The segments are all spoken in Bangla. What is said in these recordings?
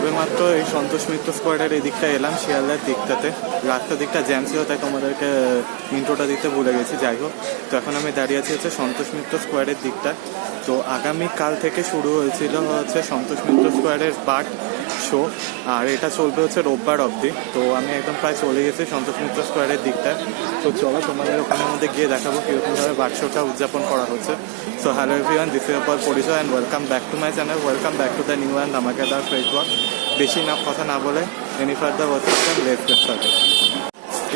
সবে মাত্র এই সন্তোষ মিত্র স্কোয়ারের এই দিকটা এলাম, শিয়ালদার দিকটাতে। রাস্তার দিকটা জ্যাম ছিল, তাই তোমাদেরকে ইন্ট্রোটা দিতে ভুলে গেছি। যাই হোক, তো এখন আমি দাঁড়িয়ে আছি হচ্ছে সন্তোষ মিত্র স্কোয়ারের দিকটা। তো আগামীকাল থেকে শুরু হয়েছিল হচ্ছে সন্তোষ মিত্র স্কোয়ারের পার্ট শো, আর এটা চলবে হচ্ছে রোববার অবধি। তো আমি একদম প্রায় চলে গেছি সন্তোষ মিত্র স্কোয়ারের দিকটা। তো চলো তোমাদের ওখানের মধ্যে গিয়ে দেখাবো কীরকমভাবে বার্ড শোটা উদযাপন করা হচ্ছে। So hello everyone, this is আবার পরিচয় and welcome back to my channel, welcome back to the new and ধামাকাদার ফ্রেশ ব্লগ। বেশি না কথা না বলে any further works let's get started.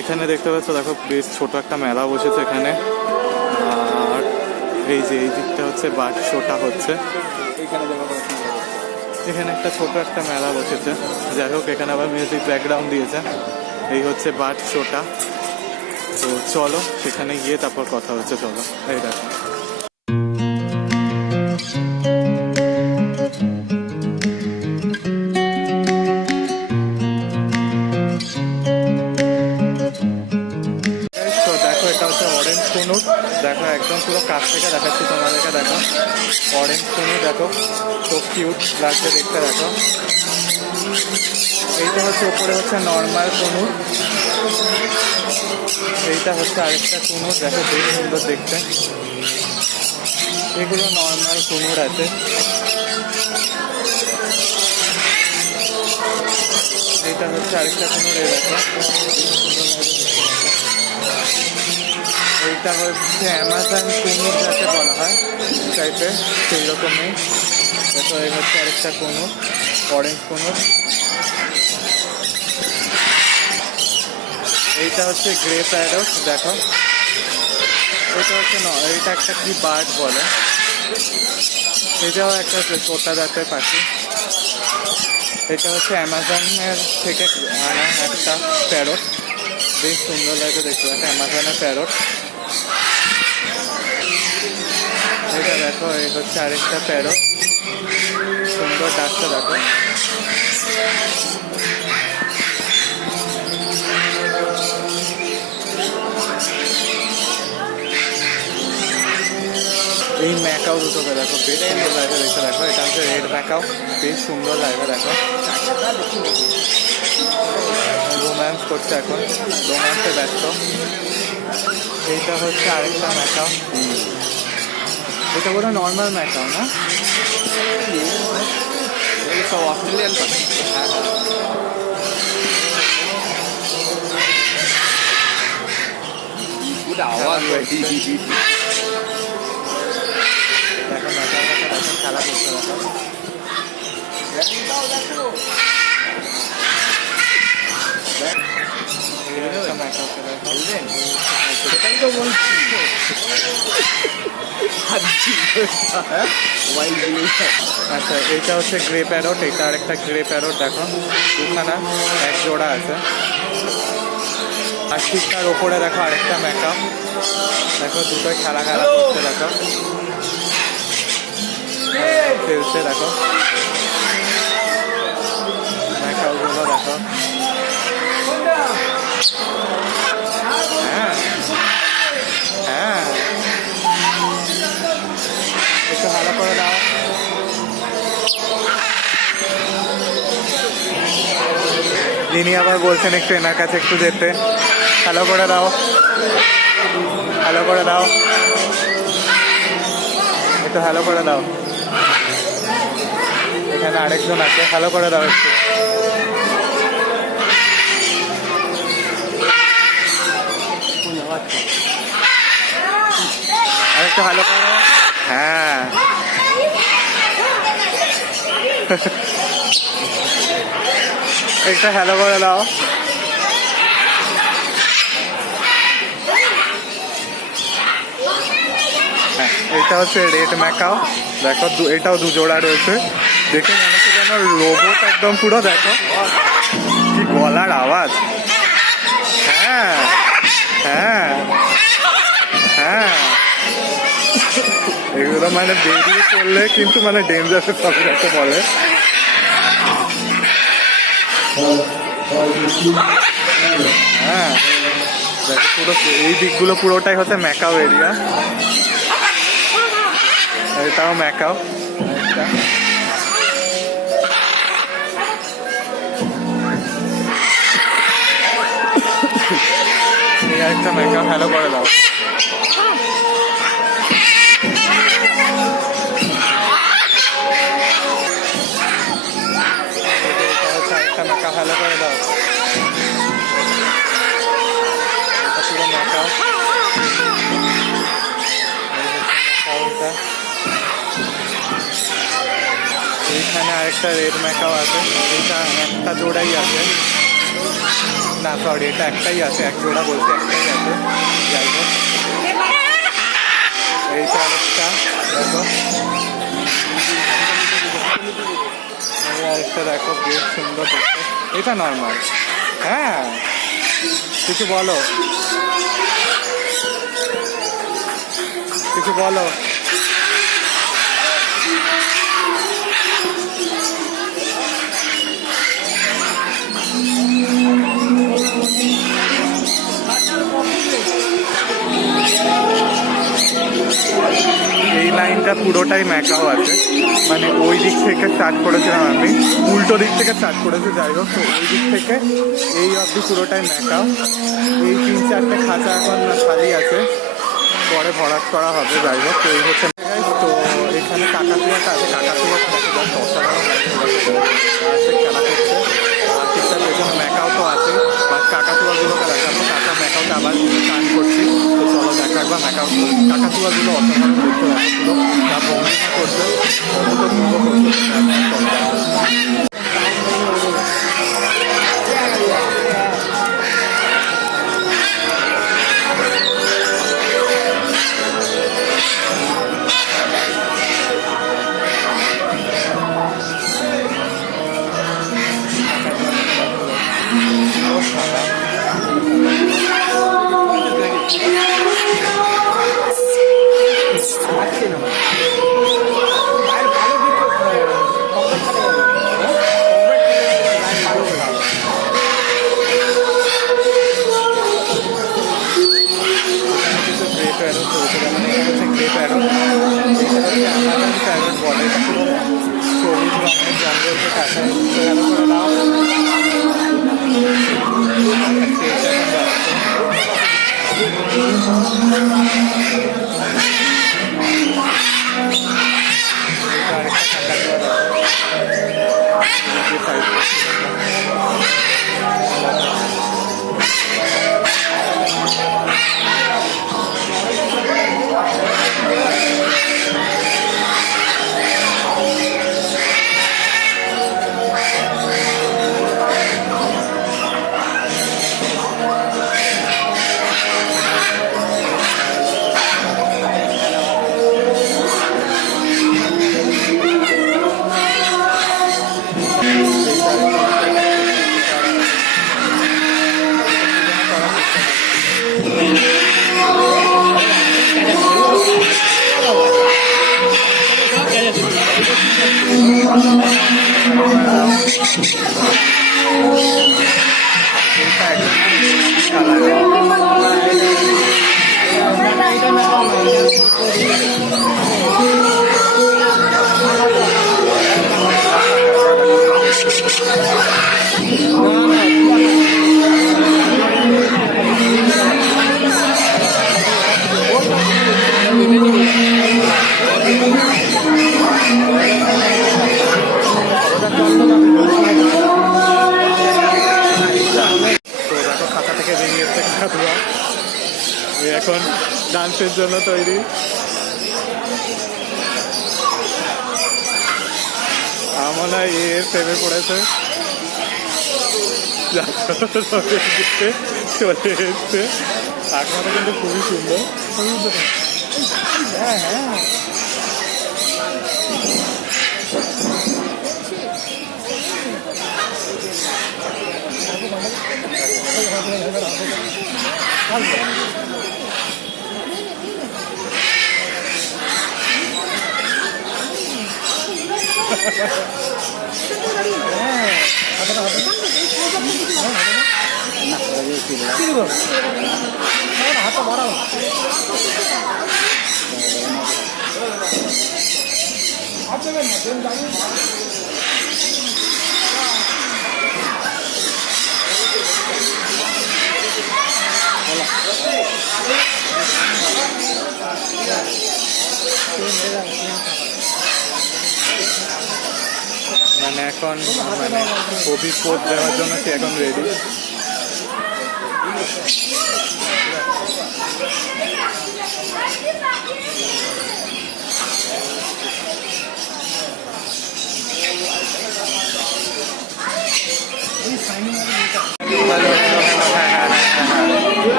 এখানে দেখতে পাচ্ছ, দেখো বেশ ছোট একটা মেলা বসেছে এখানে। আর এই যে এই দিকটা হচ্ছে বার্ড শোটা হচ্ছে। এখানে একটা ছোট একটা মেলা বসেছে। যাই হোক, এখানে আবার মিউজিক ব্যাকগ্রাউন্ড দিয়েছে। এই হচ্ছে বার্ড শোটা। তো চলো সেখানে গিয়ে তারপর কথা হচ্ছে। চলো, এই দেখো দেখো, একদম পুরো কাছ থেকে দেখাচ্ছি তোমাদেরকে। দেখো অরেঞ্জ কুনুর, দেখো তো কিউট লাগছে দেখতে। দেখো এইটা হচ্ছে উপরে হচ্ছে নর্মাল কুনুর, এইটা হচ্ছে আরেকটা কুনুর। দেখো বেশ সুন্দর দেখতে। এগুলো নর্মাল কুনুর আছে। এইটা হচ্ছে আরেকটা কুনুর, এই দেখো এইটা হচ্ছে অ্যামাজন কুনুর যাকে বলা হয় টাইপের, সেই রকমই। দেখো এই হচ্ছে আরেকটা কুনুর, অরেঞ্জ কুনুর। এইটা হচ্ছে গ্রে প্যারট। দেখো এটা হচ্ছে এইটা একটা কি বার্ড বলে, এটাও একটা ছোটা জাতের পাখি। এটা হচ্ছে অ্যামাজনের থেকে আনা একটা প্যারট, বেশ সুন্দর লাগে দেখতে। একটা অ্যামাজনের প্যারট। এটা দেখো এই হচ্ছে আরেকটা প্যারট, সুন্দর ডাকটা দেখো। এই ম্যাকাও দুটোকে দেখো বেশ সুন্দর লাগে দেখতে। দেখো এটা হচ্ছে রেড ম্যাকাও, বেশ সুন্দর লাগে দেখো। রোম্যান্স করছে এখন, রোম্যান্সে ব্যস্ত। এইটা হচ্ছে আরেকটা ম্যাকাও, এটা বলে নর্মাল ম্যাকাও না, সব অস্ট্রেলিয়ান পাখি। হ্যাঁ হ্যাঁ, আওয়াজ দেখো ম্যাকাও দেখো খেলা করছে। দেখো আচ্ছা, এইটা হচ্ছে গ্রে প্যারট, এটা আরেকটা গ্রে প্যারট। দেখো দুখানা এক জোড়া আছে। আর ঠিক তার ওপরে দেখো আরেকটা ম্যাকাও। দেখো দুটোই খেলা করছে। দেখো খেলছে, দেখো ম্যাকাওগুলো দেখো। হ্যাঁ হ্যাঁ, একটু ভালো করে দাও। যিনি আবার বলছেন একটু এনার কাছে একটু যেতে। ভালো করে দাও, ভালো করে দাও, একটু ভালো করে দাও। এখানে আরেকজন আছে, ভালো করে দাও একটু। আরেকটু ভালো করে। হ্যাঁ একটা হ্যালো করে দাও। এটা হচ্ছে রেড ম্যাকাও। দেখো এটাও দু জোড়া রয়েছে। দেখে মনে হচ্ছে যেন রোবট একদম পুরো। দেখো কি গলার আওয়াজ। হ্যাঁ হ্যাঁ হ্যাঁ, এগুলো মানে বেরিয়ে পড়লে কিন্তু মানে ডেঞ্জারাস হবে যাকে বলে। হ্যাঁ দেখো পুরো এই দিকগুলো পুরোটাই হচ্ছে ম্যাকাও এরিয়া। এটাও ম্যাকাও। একটা মেকআপ হ্যালো করে দাও। একটা মেকআপ হ্যালো করে দাও। এটা পুরো মেকআপ। এইখানে আরেকটা রেড মেকআপ আছে, এইটা একটা জোড়াই আছে, না সরি এটা একটাই আছে, এক জোড়া বলতে একটাই আছে। যাই হোক এইটা আরেকটা দেখো, আরেকটা দেখো বেশ সুন্দর দেখতে। এটা নর্মাল। হ্যাঁ কিছু বলো, কিছু বলো। এই লাইনটা পুরোটাই মেকআপ আছে, মানে ওই দিক থেকে স্টার্ট করেছিলাম আমি, উল্টো দিক থেকে স্টার্ট করেছি। যাই হোক তো ওই দিক থেকে এই অবধি পুরোটাই মেকআপ। এই 3-4টে খাঁচা এখন খালি আছে, পরে ভরাট করা হবে। যাই হোক তো এই হচ্ছে তো এখানে কাকাতুয়াটা আছে, কাকাতুয়াটা দেখো জাস্ট অসাধারণ লাগছে, খেলা করছে। আর ঠিকঠাক পেছনে মেকআপ তো আছে, বাট কাকাতুয়াগুলোকে দেখাবো। কাকা মেকআপটা আবার টান করছি, তো চলো দেখা একবার মেকআপ। কাকাতুয়াগুলো অসাধারণ দেখতে লাগছিল, যা ভঙ্গিমা করছে কত সুন্দর করছে। এখন ডান্সের জন্য তৈরি। আমার না এর প্রেমে পড়েছে, চলে এসছে। আঁকমাটা কিন্তু খুবই সুন্দর। হ্যাঁ হ্যাঁ হাতটা বাড়াও। এখন মানে ছবি পোজ দেওয়ার জন্য সে এখন রেডি।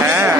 হ্যাঁ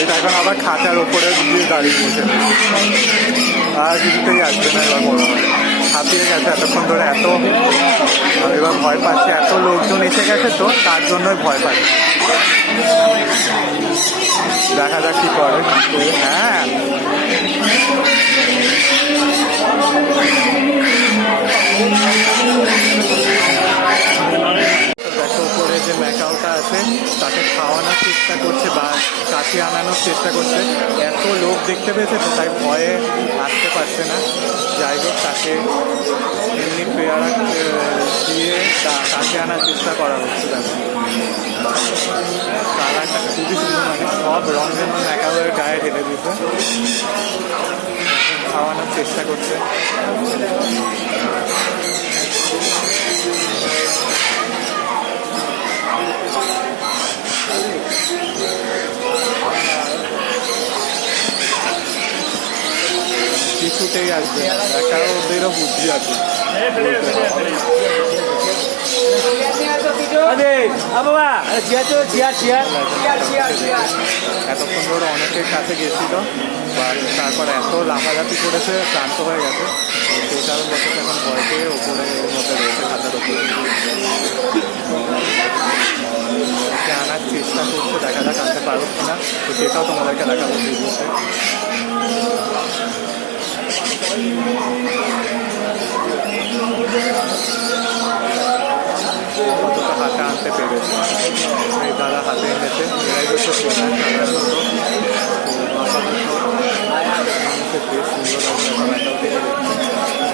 এটা এখন আবার খাঁচার উপরে দিয়ে দাঁড়িয়ে বসে আর কিছুতেই আসবে না। এবার মনে হয় হাতিয়ে গেছে এতক্ষণ ধরে, এত এবার ভয় পাচ্ছে, এত লোকজন এসে গেছে তো তার জন্যই ভয় পাচ্ছে। দেখা যাক কি করে। হ্যাঁ দেখো উপরে যে ম্যাকাওটা আছে তাকে খাওয়ানোর চেষ্টা করছে বা কাছে আনানোর চেষ্টা করছে। এত লোক দেখতে পেয়েছে তো তাই ভয়ে আসতে পারছে না। যাই হোক তাকে এমনি পেয়ারা দিয়ে কাছে আনার চেষ্টা করা হচ্ছে। দেখো কালারটা খুবই সুন্দর, মানে সব রঙের ম্যাকাওয়ের গায়ে ঢেলে দিতে খাওয়ানোর চেষ্টা করছে। কিছুতেই আসবে না, একাও ওদেরও বুদ্ধি আছে। এতক্ষণ ধরে অনেকের কাছে গেছিল বা তারপর এত লাফালাফি করেছে, ক্লান্ত হয়ে গেছে, সেই কারণবশত এখন ভয় পেয়ে ওপরে মধ্যে রয়েছে খাতার উপরে আনার চেষ্টা করছে। দেখা যাক আনতে পারো কিনা, তো সেটাও তোমাদেরকে দেখাবো ভিডিওতে। কতটা হাতে আনতে পেরেছে, এই দাদা হাতে এনেছে। এরাই হচ্ছে ট্রেনার সাধারণত। বেশ সুন্দর লাগে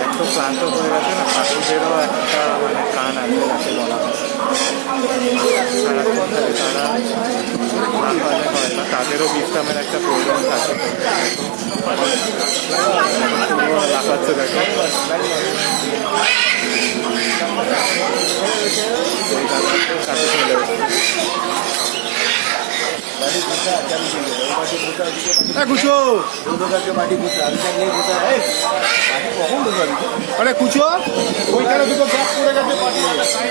এত ক্লান্ত হয়ে গেছে না, পাখিদেরও একটা মানে প্রাণ আছে যাকে বলা হয়। সারাক্ষণ খালি তারা লাফালে হয় না, তাদেরও বিশ্রামের একটা প্রয়োজন থাকে। লাফাচ্ছে দেখো, এই দাদার কাছে চলে এসেছে। কুচো আরে কুচো ওইখানে দুটো ব্যাগ পড়ে গেছে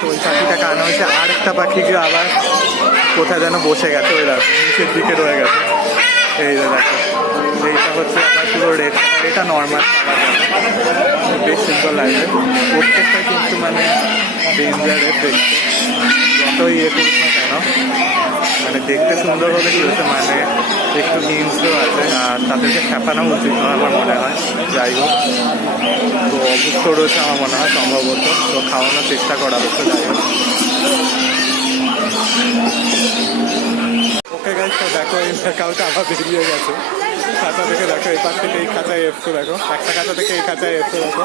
তো ওই পাখিটাকে আনা হয়েছে, আরেকটা পাখিকে আবার কোথায় যেন বসে গেছে, ওই দেখো নিচের দিকে রয়ে গেছে। এই যে দেখো, এইটা হচ্ছে আবার পুরো রেড, এটা নর্মাল কালার, বেশ সুন্দর লাগবে। প্রত্যেকটা কিন্তু মানে ডেঞ্জারের দেখতে, যতই ইয়ে করুক না কেন, মানে দেখতে সুন্দর হলে কি হচ্ছে, মানে একটু হিংস্র আছে আর তাদেরকে খেপানো উচিত নয় আমার মনে হয়। যাই হোক, তো অসুস্থ রয়েছে আমার মনে হয় সম্ভবত, তো খাওয়ানোর চেষ্টা করা হচ্ছে। যাই হোক, ওকে গাইস, তো দেখো এই কাউটা আবার বেরিয়ে গেছে খাঁচা থেকে। দেখো এই পাশ থেকে এই খাঁচায় এসছে, দেখো একটা খাঁচা থেকে এই খাঁচায় এসছে দেখো।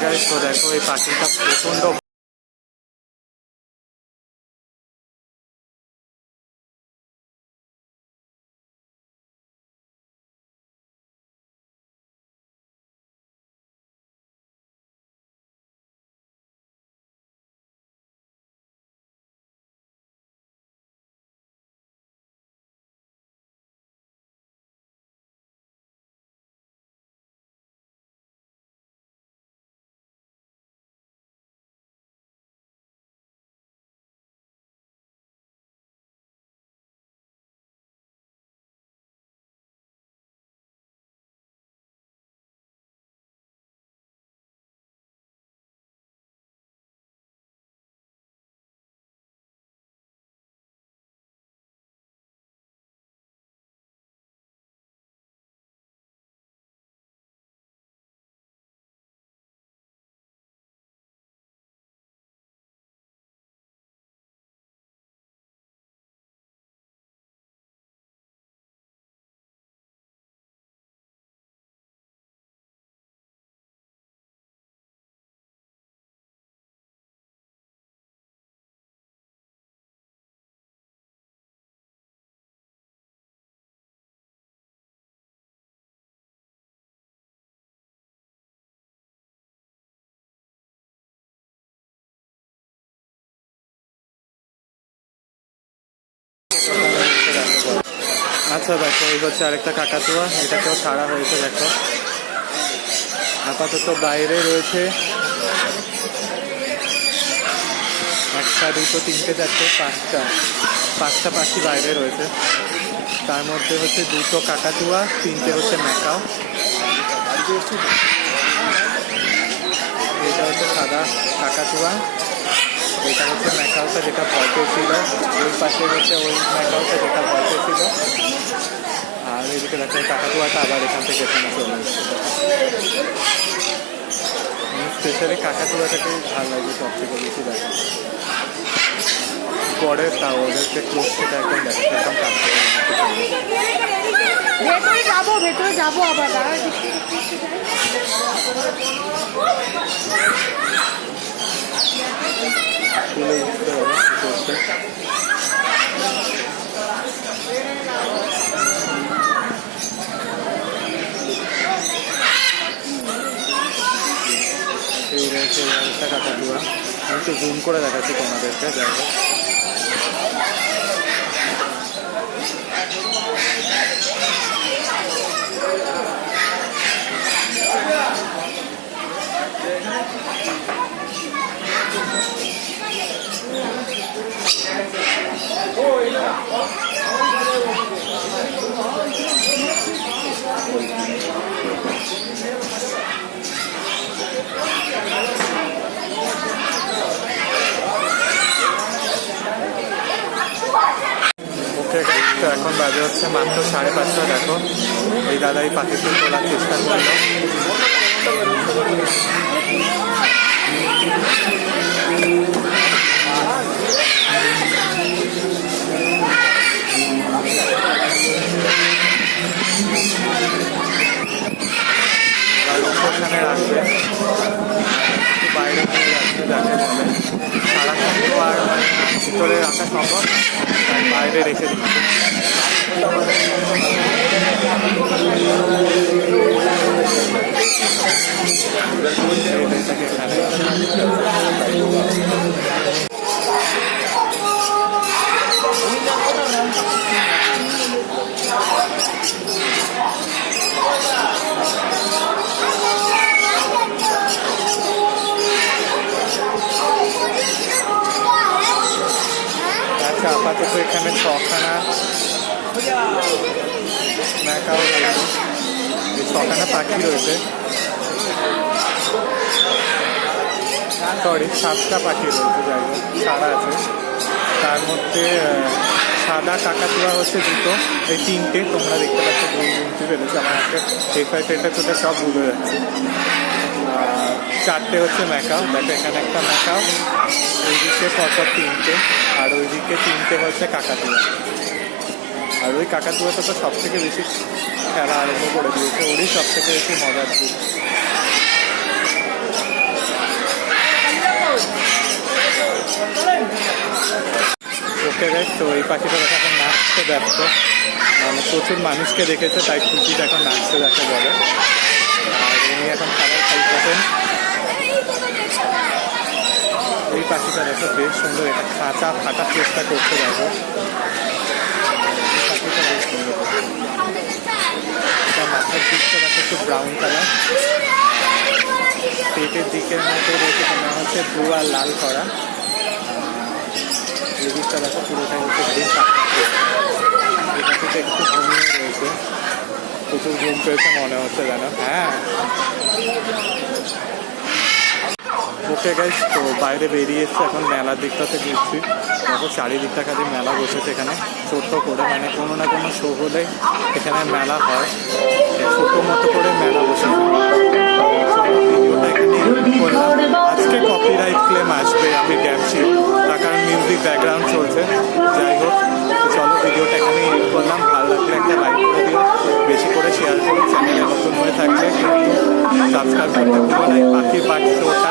গাইস, তো দেখো এই পাখিটা প্রচন্ড আচ্ছা দেখো, এই হচ্ছে আরেকটা কাকাতুয়া, এটাকেও ছাড়া হয়েছে। দেখো আপাতত বাইরে রয়েছে একটা, দুটো, তিনটে, চারটে, পাঁচটা পাখি বাইরে রয়েছে। তার মধ্যে হচ্ছে দুটো কাকাতুয়া, তিনটে হচ্ছে ম্যাকাও। এটা হচ্ছে সাদা কাকাতুয়া, এটা হচ্ছে ম্যাকাওটা যেটা ভয় পেয়েছিল, ওই পাশে হচ্ছে ওই ম্যাকাওটা যেটা ভয় পেয়েছিল। আর এদিকে দেখো কাকাতুয়াটা আবার এখান থেকে এখানে চলে এসেছে। স্পেশালি কাকাতুয়াটাকে ভালো লাগে সব থেকে বেশি। দেখো পরের তাও ওদেরকে ক্লোজ থেকে একদম দেখো একদম কাছ থেকে ভেতরে যাবো আবার দাঁড়া। তুলে উঠতে হবে করতে। এই রয়েছে একটা কাকাতুয়া, আমি একটু জুম করে দেখাচ্ছি তোমাদেরকে। দেখো তো এখন বাজে হচ্ছে মাত্র 5:30। দেখো এই দাদা এই পাখিকে তোলার চেষ্টা করলো। ওখানে রাখবে, বাইরে নিয়ে রাখবে, যাকে বলে সারাক্ষণ তো আর ভিতরে রাখা সম্ভব, তাই বাইরে রেখে দিচ্ছে। আচ্ছা, আপাতত এখানে 6খানা ম্যাকাও রয়েছে, এই 6খানা পাখি রয়েছে, সরি 7টা পাখি রয়েছে, যাই হোক ছাড়া আছে। তার মধ্যে সাদা কাকাতুয়া হচ্ছে দুটো, এই 3টে তোমরা দেখতে পাচ্ছ, গুনতে পেরেছে। আমার একটা এটা চোখে সব ভুলে যাচ্ছে। 4টে হচ্ছে ম্যাকাও, দেখো এখানে একটা ম্যাকাও, ওইদিকে পরপর 3টে, আর ওইদিকে 3টে হচ্ছে কাকাতুয়া। আর ওই কাকাতুয়াটা তো সব থেকে বেশি খেলা আরম্ভ করে দিয়েছে, ওরই সব থেকে বেশি মজার দিক। গাইস, তো এই পাখিটা দেখো এখন নাচতে ব্যস্ত, মানে প্রচুর মানুষকে দেখেছে তাই খুশিটা এখন নাচতে দেখা বলে। আর উনি এখন খাবার খাইতেছেন। এই পাখিটা দেখো বেশ সুন্দর, এটা খাঁচা ফাটার চেষ্টা করতে দেখো। এই পাখিটা বেশ সুন্দর, এটা মাথার দিকটা দেখো একটু ব্রাউন কালার, পেটের দিকের মধ্যে রয়েছে তোমার হচ্ছে ব্লু আর লাল করা। এই দিকটা দেখো পুরোটাই হচ্ছে গ্রিন পাখি, এটা থেকে একটু ঘুমিয়ে রয়েছে, প্রচুর ঘুম পেয়েছে মনে হচ্ছে যেন। হ্যাঁ ওকে গাইস, তো বাইরে বেরিয়ে এসছে, এখন মেলার দিকটাতে ঘুরছি। দেখো চারিদিকটা খালি মেলা বসেছে এখানে ছোট্ট করে, মানে কোনো না কোনো শো হলে এখানে মেলা হয়, ছোট মতো করে মেলা বসেছে। ভিডিওটা এখানে এডিট করলাম, আজকে কপিরাইট ক্লেম আসবে আমি গ্যামছি, তার কারণ মিউজিক ব্যাকগ্রাউন্ড চলছে। যাই হোক, তো চলো ভিডিওটা এখানে এডিট করলাম, ভালো লাগলে একটা লাইক করে দিও, বেশি করে শেয়ার করো, চ্যানেলে নতুন হয়ে থাকলে কিন্তু সাবস্ক্রাইব করতে ভুলো না। পাখির পাখি শোটা